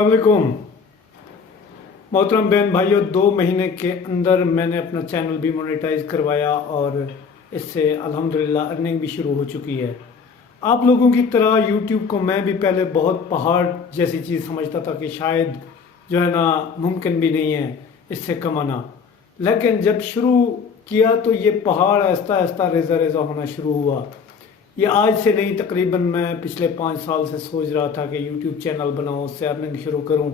वालेकुम मोहतरम बहन भाइयों, 2 महीने के अंदर मैंने अपना चैनल भी मोनेटाइज करवाया और इससे अल्हम्दुलिल्लाह अर्निंग भी शुरू हो चुकी है। आप लोगों की तरह यूट्यूब को मैं भी पहले बहुत पहाड़ जैसी चीज़ समझता था कि शायद जो है ना मुमकिन भी नहीं है इससे कमाना, लेकिन जब शुरू किया तो ये पहाड़ आहिस्ता आहिस्ता रेज़ा रेज़ा होना शुरू हुआ। ये आज से नहीं, तकरीबन मैं पिछले 5 साल से सोच रहा था कि यूट्यूब चैनल बनाऊँ, उससे अर्निंग शुरू करूँ।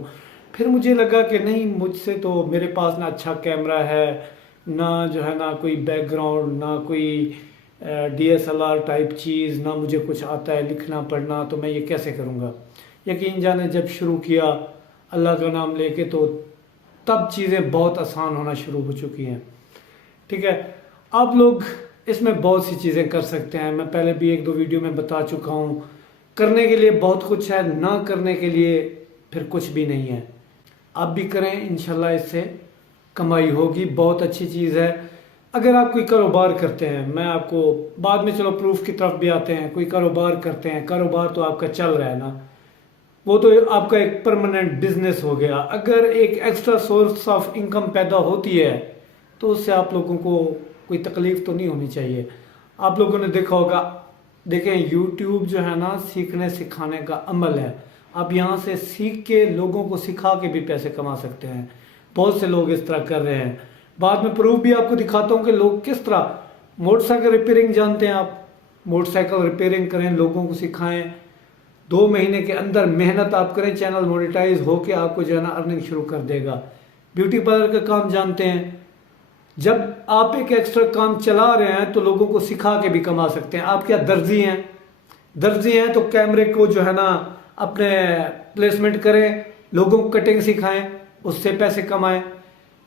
फिर मुझे लगा कि नहीं, मुझसे तो मेरे पास ना अच्छा कैमरा है, ना जो है ना कोई बैकग्राउंड, ना कोई DSLR टाइप चीज़, ना मुझे कुछ आता है लिखना पढ़ना, तो मैं ये कैसे करूँगा। यकीन जाने जब शुरू किया अल्लाह का नाम लेके तो तब चीज़ें बहुत आसान होना शुरू हो चुकी हैं। ठीक है, आप लोग इसमें बहुत सी चीज़ें कर सकते हैं। मैं पहले भी 1-2 वीडियो में बता चुका हूँ। करने के लिए बहुत कुछ है, ना करने के लिए फिर कुछ भी नहीं है। आप भी करें, इंशाल्लाह इससे कमाई होगी। बहुत अच्छी चीज़ है। अगर आप कोई कारोबार करते हैं, मैं आपको बाद में चलो प्रूफ की तरफ भी आते हैं। कोई कारोबार करते हैं, कारोबार तो आपका चल रहा है ना, वो तो आपका एक परमानेंट बिजनेस हो गया। अगर एक एक्स्ट्रा सोर्स ऑफ इनकम पैदा होती है तो उससे आप लोगों को कोई तकलीफ तो नहीं होनी चाहिए। आप लोगों ने देखा होगा, देखें यूट्यूब जो है ना सीखने सिखाने का अमल है। आप यहाँ से सीख के लोगों को सिखा के भी पैसे कमा सकते हैं। बहुत से लोग इस तरह कर रहे हैं। बाद में प्रूफ भी आपको दिखाता हूँ कि लोग किस तरह। मोटरसाइकिल रिपेयरिंग जानते हैं आप, मोटरसाइकिल रिपेयरिंग करें, लोगों को सिखाएं। 2 महीने के अंदर मेहनत आप करें, चैनल मोनेटाइज होके आपको जो है ना अर्निंग शुरू कर देगा। ब्यूटी पार्लर का काम जानते हैं, जब आप एक एक्स्ट्रा काम चला रहे हैं तो लोगों को सिखा के भी कमा सकते हैं। आप क्या दर्जी हैं? दर्जी हैं तो कैमरे को जो है ना अपने प्लेसमेंट करें, लोगों को कटिंग सिखाएं, उससे पैसे कमाएं।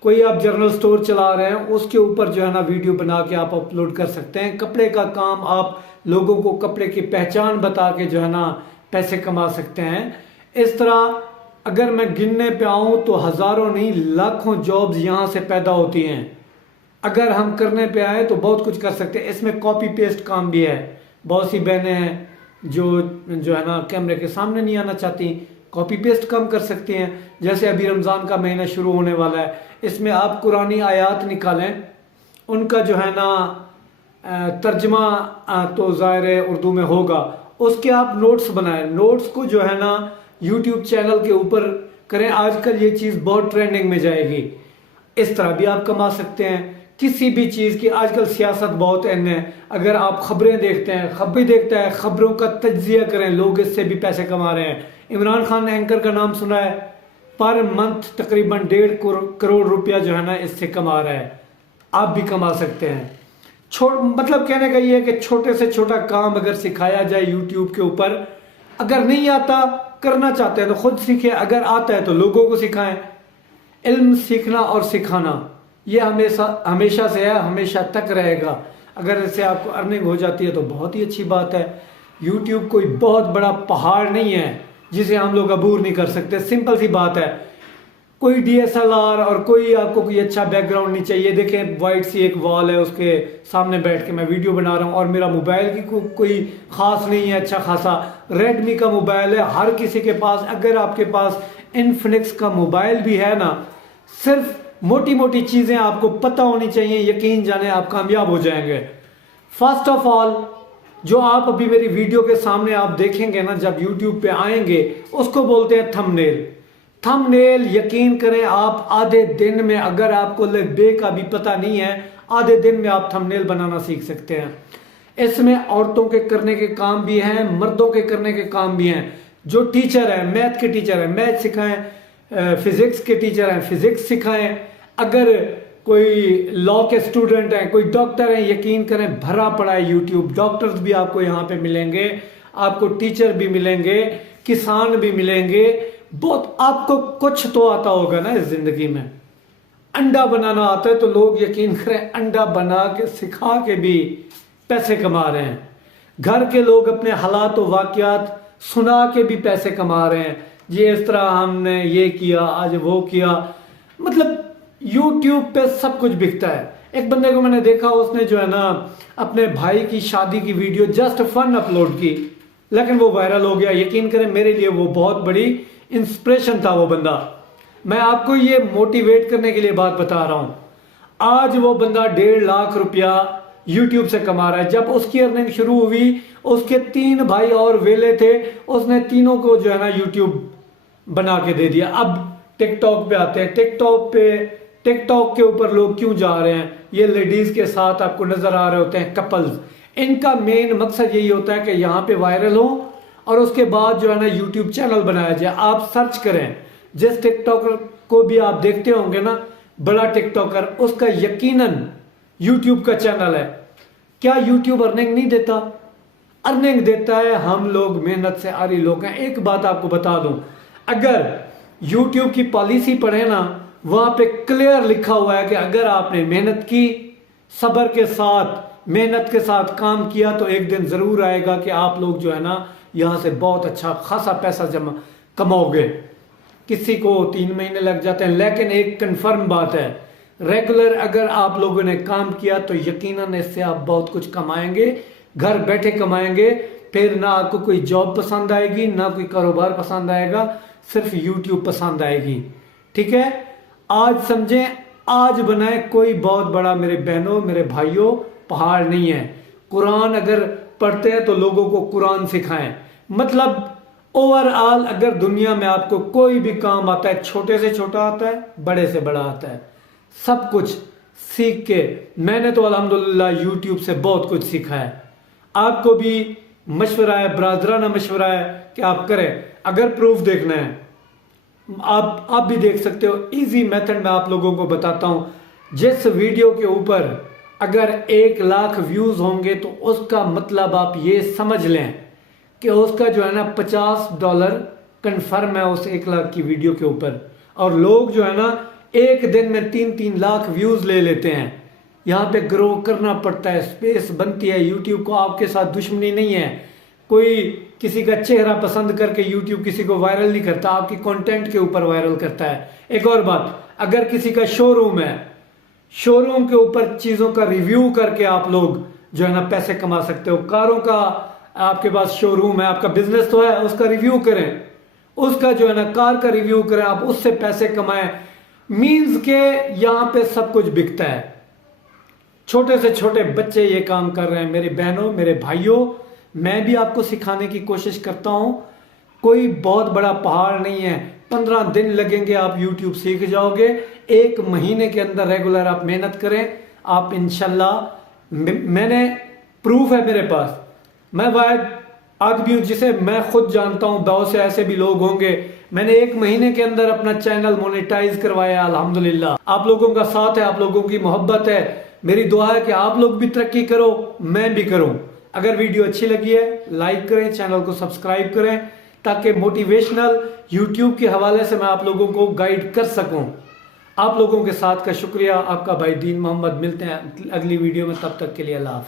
कोई आप जनरल स्टोर चला रहे हैं, उसके ऊपर जो है ना वीडियो बना के आप अपलोड कर सकते हैं। कपड़े का काम, आप लोगों को कपड़े की पहचान बता के जो है ना पैसे कमा सकते हैं। इस तरह अगर मैं गिनने पे आऊँ तो हज़ारों नहीं लाखों जॉब्स यहाँ से पैदा होती हैं। अगर हम करने पे आए तो बहुत कुछ कर सकते हैं। इसमें कॉपी पेस्ट काम भी है। बहुत सी बहनें हैं जो है ना कैमरे के सामने नहीं आना चाहती, कॉपी पेस्ट काम कर सकती हैं। जैसे अभी रमज़ान का महीना शुरू होने वाला है, इसमें आप कुरानी आयात निकालें, उनका जो है ना तर्जमा तो ज़ाहिर उर्दू में होगा, उसके आप नोट्स बनाएं। नोट्स को जो है ना यूट्यूब चैनल के ऊपर करें। आजकल ये चीज़ बहुत ट्रेंडिंग में जाएगी। इस तरह भी आप कमा सकते हैं किसी भी चीज़ की। आजकल सियासत बहुत अहम है। अगर आप खबरें देखते हैं, खबर देखता है, खबरों का तज्जिया करें, लोग इससे भी पैसे कमा रहे हैं। इमरान खान एंकर का नाम सुना है, पर मंथ तकरीबन 1.5 करोड़ रुपया जो है ना इससे कमा रहा है। आप भी कमा सकते हैं। मतलब कहने का ये है कि छोटे से छोटा काम अगर सिखाया जाए यूट्यूब के ऊपर, अगर नहीं आता, करना चाहते हैं तो खुद सीखें, अगर आता है तो लोगों को सिखाएं। इल्म सीखना और सिखाना ये हमेशा से है, हमेशा तक रहेगा। अगर इससे आपको अर्निंग हो जाती है तो बहुत ही अच्छी बात है। यूट्यूब कोई बहुत बड़ा पहाड़ नहीं है जिसे हम लोग अबूर नहीं कर सकते। सिंपल सी बात है, कोई DSLR और कोई आपको कोई अच्छा बैकग्राउंड नहीं चाहिए। देखें वाइट सी एक वॉल है, उसके सामने बैठ के मैं वीडियो बना रहा हूँ और मेरा मोबाइल की कोई ख़ास नहीं है, अच्छा खासा रेडमी का मोबाइल है हर किसी के पास। अगर आपके पास इन्फिनिक्स का मोबाइल भी है ना, सिर्फ मोटी मोटी चीज़ें आपको पता होनी चाहिए, यकीन जाने आप कामयाब हो जाएंगे। फर्स्ट ऑफ ऑल, जो आप अभी मेरी वीडियो के सामने आप देखेंगे ना, जब यूट्यूब पे आएंगे, उसको बोलते हैं थंबनेल। थंबनेल यकीन करें आप आधे दिन में, अगर आपको लहजे का भी पता नहीं है, आधे दिन में आप थंबनेल बनाना सीख सकते हैं। इसमें औरतों के करने के काम भी हैं, मर्दों के करने के काम भी हैं। जो टीचर हैं, मैथ के टीचर हैं, मैथ सिखाएं, फिजिक्स के टीचर हैं, फिजिक्स सिखाएं। अगर कोई लॉ के स्टूडेंट हैं, कोई डॉक्टर हैं, यकीन करें भरा पड़ा है यूट्यूब। डॉक्टर्स भी आपको यहाँ पे मिलेंगे, आपको टीचर भी मिलेंगे, किसान भी मिलेंगे। बहुत आपको कुछ तो आता होगा ना इस जिंदगी में। अंडा बनाना आता है तो लोग यकीन करें अंडा बना के सिखा के भी पैसे कमा रहे हैं। घर के लोग अपने हालात और वाकयात सुना के भी पैसे कमा रहे हैं। ये इस तरह हमने ये किया, आज वो किया। मतलब यूट्यूब पे सब कुछ बिकता है। एक बंदे को मैंने देखा, उसने जो है ना अपने भाई की शादी की वीडियो जस्ट फन अपलोड की, लेकिन वो वायरल हो गया। यकीन करें मेरे लिए वो बहुत बड़ी इंस्पिरेशन था वो बंदा। मैं आपको ये मोटिवेट करने के लिए बात बता रहा हूं। आज वो बंदा 1.5 लाख रुपया यूट्यूब से कमा रहा है। जब उसकी अर्निंग शुरू हुई, उसके 3 भाई और वेले थे, उसने तीनों को जो है ना यूट्यूब बना के दे दिया। अब टिकटॉक पे आते हैं। टिकटॉक के ऊपर लोग क्यों जा रहे हैं? ये लेडीज के साथ आपको नजर आ रहे होते हैं कपल्स। इनका मेन मकसद यही होता है कि यहाँ पे वायरल हो और उसके बाद जो है ना यूट्यूब चैनल बनाया जाए। आप सर्च करें, जिस टिकटॉकर को भी आप देखते होंगे ना, बड़ा टिकटॉकर, उसका यकीनन यूट्यूब का चैनल है। क्या यूट्यूब अर्निंग नहीं देता? अर्निंग देता है। हम लोग मेहनत से आरी लोग हैं। एक बात आपको बता दूं, अगर यूट्यूब की पॉलिसी पढ़े ना, वहां पे क्लियर लिखा हुआ है कि अगर आपने मेहनत की, सब्र के साथ, मेहनत के साथ काम किया, तो एक दिन जरूर आएगा कि आप लोग जो है ना यहां से बहुत अच्छा खासा पैसा जमा कमाओगे। किसी को 3 महीने लग जाते हैं, लेकिन एक कंफर्म बात है, रेगुलर अगर आप लोगों ने काम किया तो यकीनन इससे आप बहुत कुछ कमाएंगे, घर बैठे कमाएंगे। फिर ना आपको कोई जॉब पसंद आएगी, ना कोई कारोबार पसंद आएगा, सिर्फ यूट्यूब पसंद आएगी। ठीक है, आज समझें, आज बनाए कोई बहुत बड़ा, मेरे बहनों मेरे भाइयों, पहाड़ नहीं है। कुरान अगर पढ़ते हैं तो लोगों को कुरान सिखाएं। मतलब ओवरऑल अगर दुनिया में आपको कोई भी काम आता है, छोटे से छोटा आता है, बड़े से बड़ा आता है, सब कुछ सीख के, मैंने तो अल्हम्दुलिल्लाह यूट्यूब से बहुत कुछ सीखा है। आपको भी मशवरा है, ब्रादराना मशवरा है कि आप करें। अगर प्रूफ देखना है, आप भी देख सकते हो। इजी मेथड में आप लोगों को बताता हूं। जिस वीडियो के ऊपर अगर 1 लाख व्यूज होंगे तो उसका मतलब आप ये समझ लें कि उसका जो है ना $50 कंफर्म है उस 1 लाख की वीडियो के ऊपर। और लोग जो है ना एक दिन में 3-3 लाख व्यूज ले लेते हैं। यहाँ पे ग्रो करना पड़ता है, स्पेस बनती है। यूट्यूब को आपके साथ दुश्मनी नहीं है। कोई किसी का चेहरा पसंद करके यूट्यूब किसी को वायरल नहीं करता, आपकी कंटेंट के ऊपर वायरल करता है। एक और बात, अगर किसी का शोरूम है, शोरूम के ऊपर चीजों का रिव्यू करके आप लोग जो है ना पैसे कमा सकते हो। कारों का आपके पास शोरूम है, आपका बिजनेस तो है, उसका रिव्यू करें, उसका जो है ना कार का रिव्यू करें, आप उससे पैसे कमाएं। मीन्स के यहाँ पे सब कुछ बिकता है। छोटे से छोटे बच्चे ये काम कर रहे हैं। मेरी बहनों मेरे भाइयों, मैं भी आपको सिखाने की कोशिश करता हूं। कोई बहुत बड़ा पहाड़ नहीं है। 15 दिन लगेंगे, आप YouTube सीख जाओगे। 1 महीने के अंदर रेगुलर आप मेहनत करें, आप इंशाल्लाह। मैंने प्रूफ है मेरे पास। मैं वह आदमी हूं जिसे मैं खुद जानता हूं, बहुत से ऐसे भी लोग होंगे। मैंने 1 महीने के अंदर अपना चैनल मोनेटाइज करवाया अल्हम्दुलिल्लाह। आप लोगों का साथ है, आप लोगों की मोहब्बत है। मेरी दुआ है कि आप लोग भी तरक्की करो, मैं भी करूं। अगर वीडियो अच्छी लगी है, लाइक करें, चैनल को सब्सक्राइब करें, ताकि मोटिवेशनल यूट्यूब के हवाले से मैं आप लोगों को गाइड कर सकूं। आप लोगों के साथ का शुक्रिया। आपका भाई दीन मोहम्मद। मिलते हैं अगली वीडियो में, तब तक के लिए अल्लाह हाफिज़।